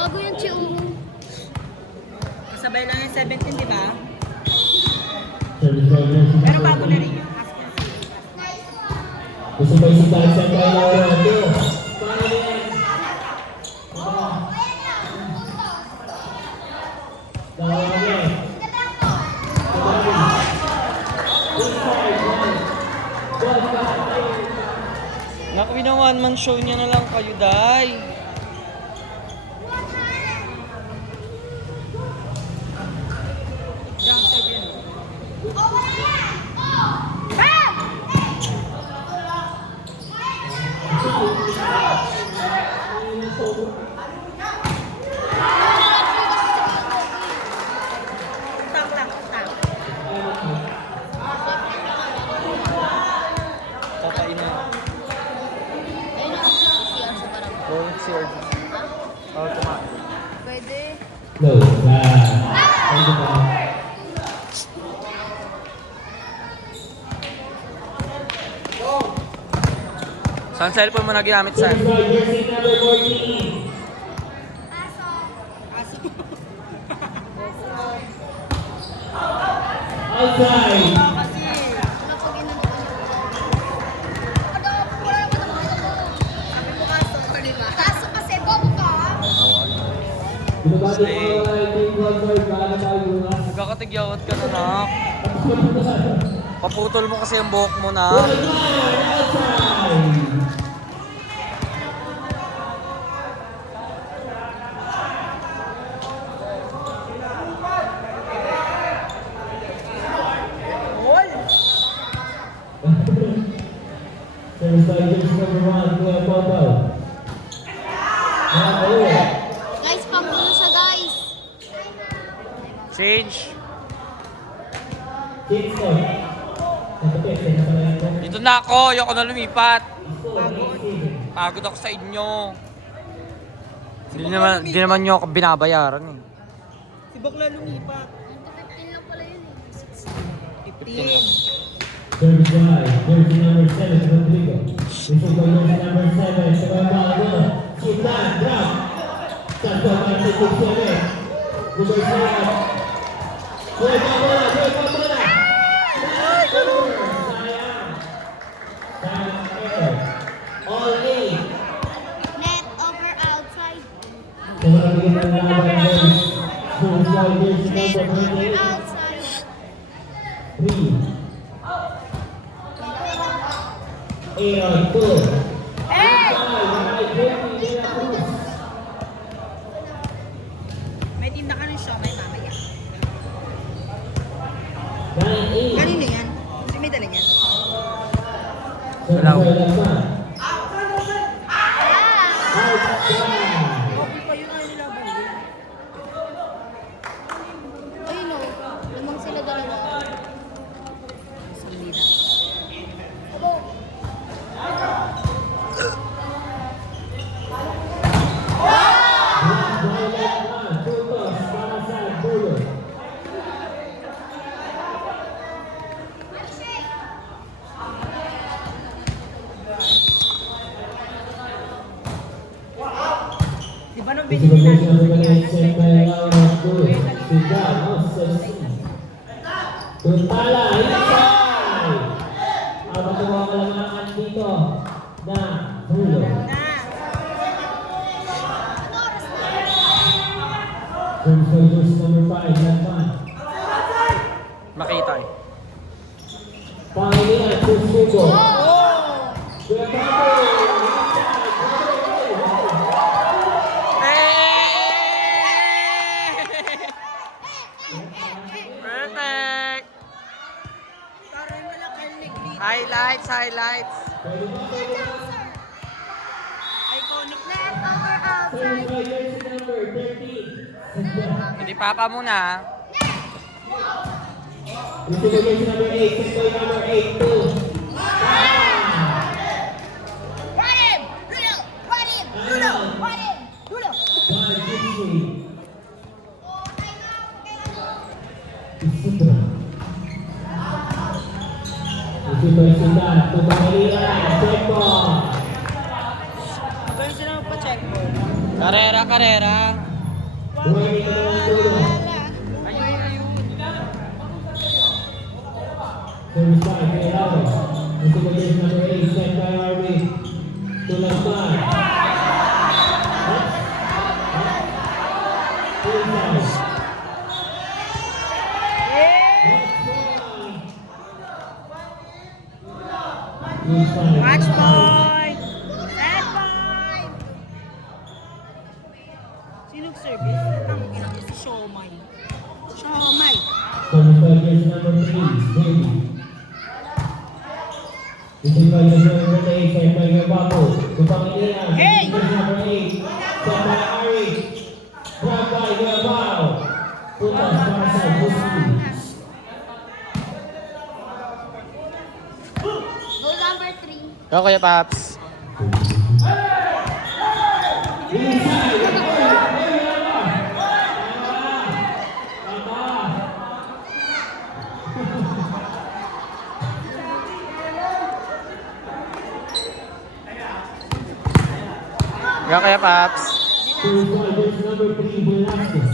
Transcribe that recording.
Bago yung Chiu. Kasabay lang yung 17, di ba? Service order. Pero bago na rin yun. Gusto ba yung dahil sa kaya na ito? Naku, na one-man show niya na lang kayo, Day. Papainan. Ayun o. CR sa parang. Going CRD. Oh, tama. Pwede. No, thank you po. Saan cellphone mo na ginamit, sir? Service order, seat number 14. Outside. Kapag inano ko siya. Sabi mo kaso, di ba? Kaso kasi bobo ka. Binabati ko mga team Concord, bahala tayo bukas. Nagkakatigyawat ka na, nak. Paputol mo kasi ang buhok mo, na. Outside. Service order, number 1, Kuya Popo. Guys, pamulo siya guys. Change. Kingston. Nakapit, nakapalayan ko. Dito na ako. Ayoko na lumipat. Pagod ako sa inyo. Hindi naman nyo ako binabayaran, eh. Si Bakla lumipat. 15 lang pala yun eh. 15. Service wide, jersey number 7, Rodrigo. This is for jersey number 7, Sabagado. Shoot that, drop. Santo Martin, 6-7. Number 7. Boy, Pamola, Boy, Pamola. Sayang. Sayang, all in. Net over outside. Kumabigyan ng laban ng service wide, jersey Net number over 28. outside. 3. Aaron, 2. Hey! May team na ka rin siya, may mamaya. 9-8. Kanino yan? Kasi may dala niyan. Wala. Copy pa yun ay nilaban din. Ayun o. Lamang sila dalawa. Sumili na. Di ba nung binili natin sa Tuntala, inside! Ang matuwa ka lang naman dito na hulo. Service orders number 5, Latman. Makita, eh. Pangilihan, Susugo. Perfect! Parang wala kang neglit. Highlights, highlights. Iconic na. Net over outside. Service orders number 13. Hindi papa muna. Service orders number 8, Semboy number 8, 2. Run him! Rulo! Run him! Rulo! Run him! Rulo! Ito yung sila magpa-check mo. Karera, karera. Warning na naman Bruno. Service by Kayalao. Ito ba yung number 8, set by Harvey. Tulad ba? Match point! Set point. Sinong service? Ang ginagawa si Shomai. Shomai! Service by Jersey number 3, Baby. Ito ba yung number 8, set by Gabapo. Tupangilian. Hey! Number 8, set by Ari. Grab by Gabao. Putas para sa Jersey. Goal number 3. Go, Kuya Paps. Go, Kuya Paps. Number 3, Velasquez.